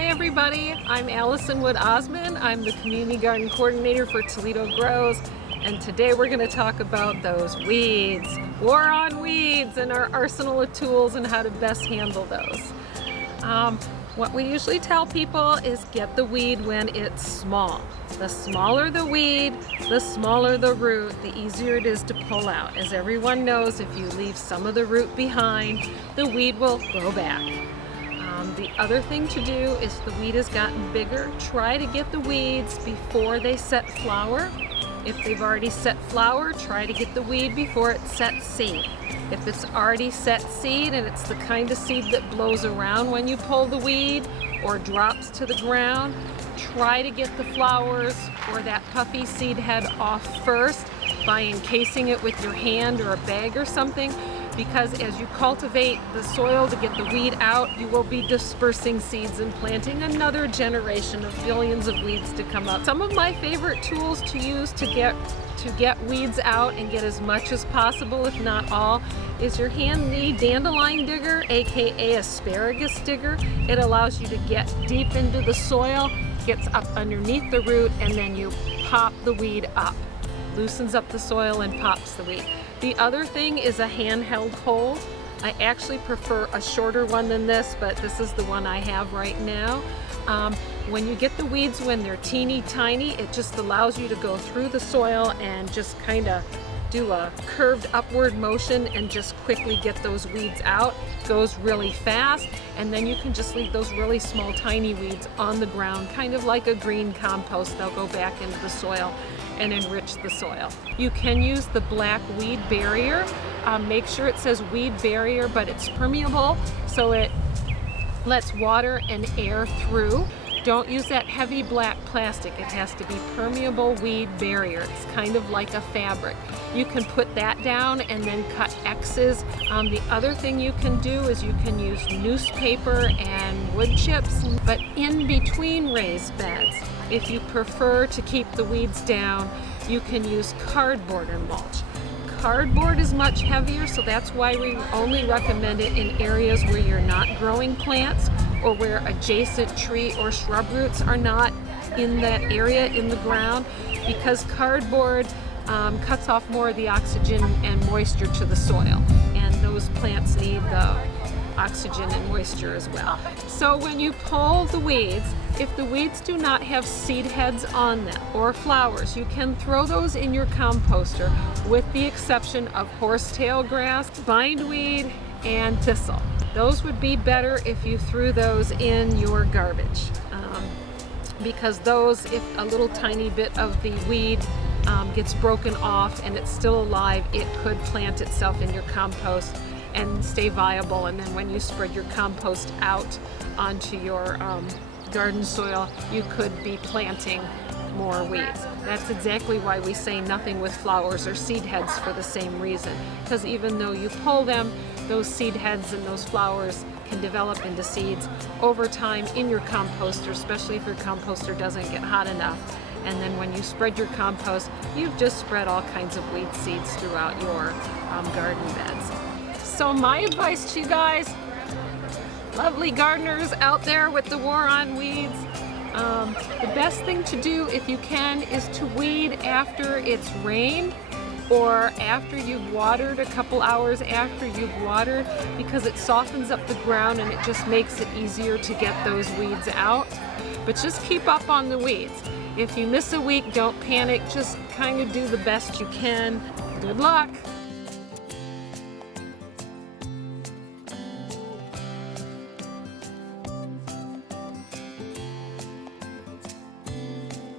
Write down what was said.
Hi everybody, I'm Alison Wood-Osmun. I'm the Community Garden Coordinator for Toledo Grows, and today we're going to talk about those weeds. War on weeds and our arsenal of tools and how to best handle those. What we usually tell people is get the weed when it's small. The smaller the weed, the smaller the root, the easier it is to pull out. As everyone knows, if you leave some of the root behind, the weed will grow back. The other thing to do is the weed has gotten bigger. Try to get the weeds before they set flower. If they've already set flower, try to get the weed before it sets seed. If it's already set seed and it's the kind of seed that blows around when you pull the weed or drops to the ground, try to get the flowers or that puffy seed head off first by encasing it with your hand or a bag or something, because as you cultivate the soil to get the weed out, you will be dispersing seeds and planting another generation of billions of weeds to come up. Some of my favorite tools to use to get weeds out and get as much as possible, if not all, is your handy dandelion digger, aka asparagus digger. It allows you to get deep into the soil, gets up underneath the root, and then you pop the weed up. Loosens up the soil and pops the weed. The other thing is a handheld hoe. I actually prefer a shorter one than this, but this is the one I have right now. When you get the weeds when they're teeny tiny, it just allows you to go through the soil and just kind of do a curved upward motion and just quickly get those weeds out. Goes really fast, and then you can just leave those really small tiny weeds on the ground, kind of like a green compost. They'll go back into the soil and enrich the soil. You can use the black weed barrier. Make sure it says weed barrier, but it's permeable, so it lets water and air through. Don't use that heavy black plastic. It has to be permeable weed barrier. It's kind of like a fabric. You can put that down and then cut X's. The other thing you can do is you can use newspaper and wood chips, but in between raised beds. If you prefer to keep the weeds down, you can use cardboard or mulch. Cardboard is much heavier, so that's why we only recommend it in areas where you're not growing plants or where adjacent tree or shrub roots are not in that area in the ground, because cardboard cuts off more of the oxygen and moisture to the soil, and those plants need the oxygen and moisture as well. So when you pull the weeds, if the weeds do not have seed heads on them or flowers, you can throw those in your composter, with the exception of horsetail grass, bindweed, and thistle. Those would be better if you threw those in your garbage, because those, if a little tiny bit of the weed gets broken off and it's still alive, it could plant itself in your compost and stay viable, and then when you spread your compost out onto your garden soil, you could be planting more weeds. That's exactly why we say nothing with flowers or seed heads, for the same reason, because even though you pull them, those seed heads and those flowers can develop into seeds over time in your composter, especially if your composter doesn't get hot enough. And then when you spread your compost, you've just spread all kinds of weed seeds throughout your garden beds. So my advice to you guys, lovely gardeners out there with the war on weeds, the best thing to do, if you can, is to weed after it's rained or after you've watered, a couple hours after you've watered, because it softens up the ground and it just makes it easier to get those weeds out. But just keep up on the weeds. If you miss a week, don't panic, just kind of do the best you can. Good luck.